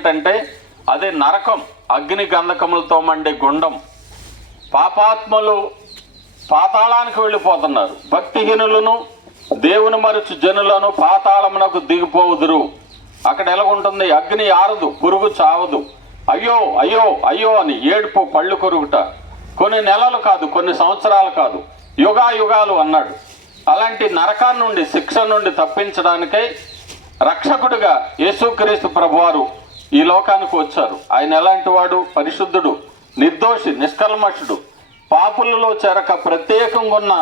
ఏంటంటే అదే నరకం, అగ్ని గంధకములతో మండే గుండం. పాపాత్మలు పాతాళానికి వెళ్ళిపోతున్నారు. భక్తిహీనులను దేవుని మరచు జనులను పాతాళమునకు దిగిపోవుదురు. అక్కడ ఎలాగుంటుంది? అగ్ని ఆరదు, పురుగు చావదు. అయ్యో అయ్యో అయ్యో అని ఏడుపు, పళ్ళు కొరుగుట. కొన్ని నెలలు కాదు, కొన్ని సంవత్సరాలు కాదు, యుగాయుగాలు అన్నాడు. అలాంటి నరకాన్ని నుండి, శిక్ష నుండి తప్పించడానికై రక్షకుడిగా యేసుక్రీస్తు ప్రభువారు ఈ లోకానికి వచ్చారు. ఆయన ఎలాంటి వాడు? పరిశుద్ధుడు, నిర్దోషి, నిష్కల్మషుడు. పాపులలో చేరక ప్రత్యేకంగా ఉన్న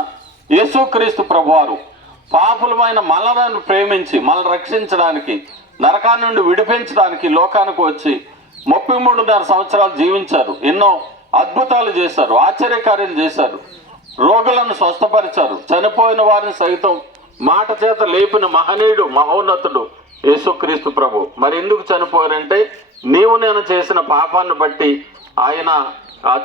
యేసుక్రీస్తు ప్రభువారు పాపులమైన మనలను ప్రేమించి మనల్ని రక్షించడానికి, నరకాన్ని నుండి విడిపించడానికి లోకానికి వచ్చి 33.5 సంవత్సరాలు జీవించారు. ఎన్నో అద్భుతాలు చేశారు, ఆశ్చర్యకార్యాలు చేశారు, రోగులను స్వస్థపరిచారు, చనిపోయిన వారిని సైతం మాట చేత లేపిన మహనీయుడు, మహోన్నతుడు యేసుక్రీస్తు ప్రభు. మరి ఎందుకు చనిపోయారంటే నీవు నేను చేసిన పాపాన్ని బట్టి ఆయన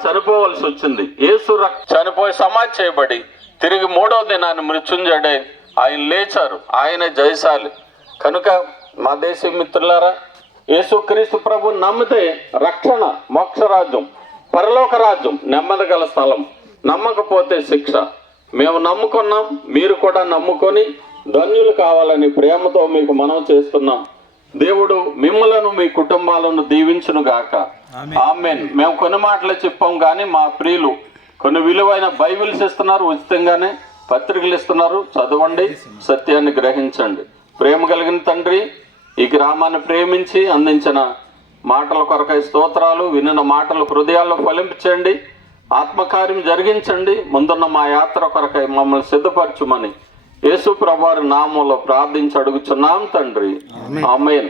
చనిపోవలసి వచ్చింది. యేసు చనిపోయి సమాధి చేయబడి తిరిగి 3వ దినాన్ని మృత్యుంజయుడై ఆయన లేచారు. ఆయనే జయశాలి. కనుక మా దేశ మిత్రులారా, యేసుక్రీస్తు ప్రభు నమ్మితే రక్షణ, మోక్షరాజ్యం, పరలోక రాజ్యం, నెమ్మది గల స్థలం. నమ్మకపోతే శిక్ష. మేము నమ్ముకున్నాం, మీరు కూడా నమ్ముకొని ధన్యులు కావాలని ప్రేమతో మీకు మనవి చేస్తున్నాం. దేవుడు మిమ్మలను మీ కుటుంబాలను దీవించును గాక. ఆమేన్. మేము కొన్ని మాటలు చెప్పాం, కానీ మా ప్రియులు కొన్ని విలువైన బైబిల్స్ ఇస్తున్నారు, ఉచితంగానే పత్రికలు ఇస్తున్నారు. చదవండి, సత్యాన్ని గ్రహించండి. ప్రేమ కలిగిన తండ్రి, ఈ గ్రామాన్ని ప్రేమించి అందించిన మాటల కొరకై స్తోత్రాలు. వినిన మాటలు హృదయాల్లో ఫలించండి, ఆత్మకార్యం జరిగించండి. ముందున్న మా యాత్ర కొరకై మమ్మల్ని సిద్ధపరచుమని యేసు ప్రభువారి నామంలో ప్రార్థించి అడుగుచున్నాం తండ్రి. ఆమేన్.